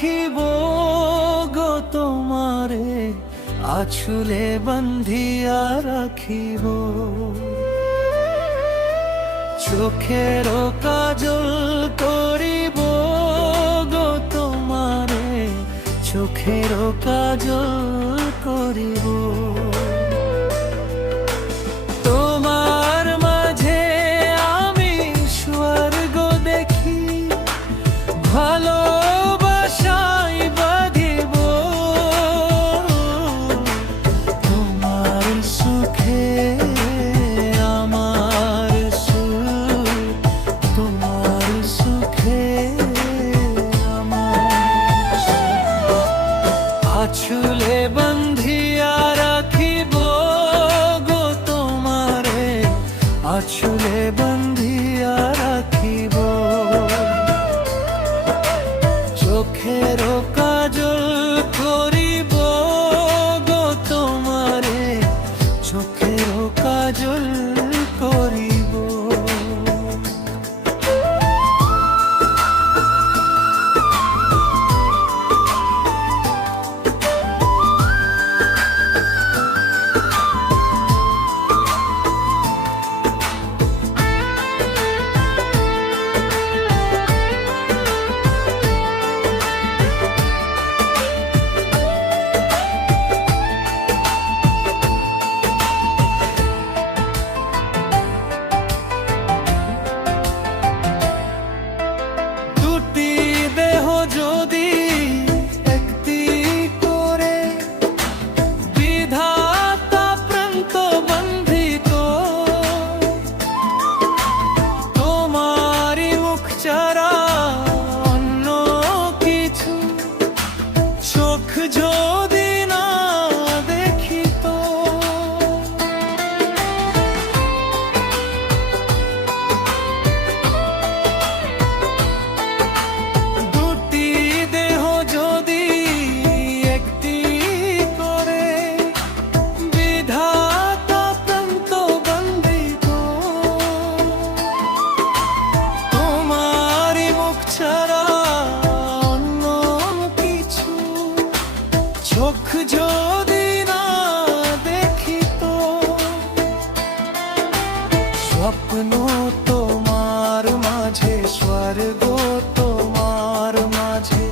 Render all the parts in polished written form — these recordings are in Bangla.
রাখিব গো তোমারে, আঁচলে বান্ধিয়া রাখিব। চোখের কাজল করিব গো তোমারে, চোখের কাজল করিব। তোমার মাঝে আমি স্বর্গ দেখি, ভালোবাসায় বাঁধিব। তোমার সুখে আমার সুখ, তোমার সুখে আমার সুখ। আঁচলে বান্ধিয়া রাখিব গো তোমারে, আঁচলে বান্ধিয়া রাখিব। চোখের কাজল করিব গো তোমারে, চোখের কাজল করিব। যদি একটি করে বিধাতা প্রান্ত বন্ধিত, তোমারই মুখ ছাড়া অন্য কিছু চোখ যদি না দেখিত। চোখ যদি না দেখিত, স্বপ্ন তোমার মাঝে, স্বর্গ তোমার মাঝে,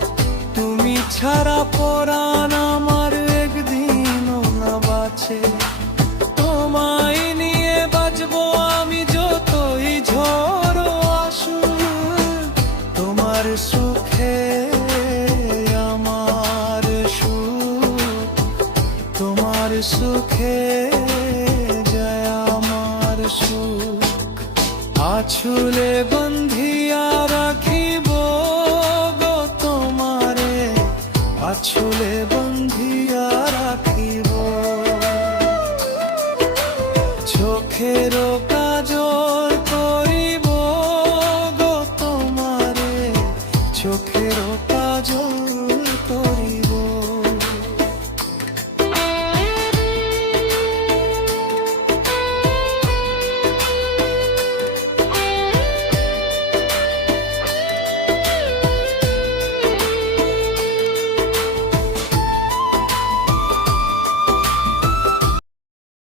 তুমি ছাড়া পরাণ আমার একদিনও না বাঁচে। তোমায় নিয়ে বাঁচবো আমি যতই ঝড় আসুক, তোমার সুখে আমার সুখ, তোমার সুখে যায় আমার সুখ। আঁচলে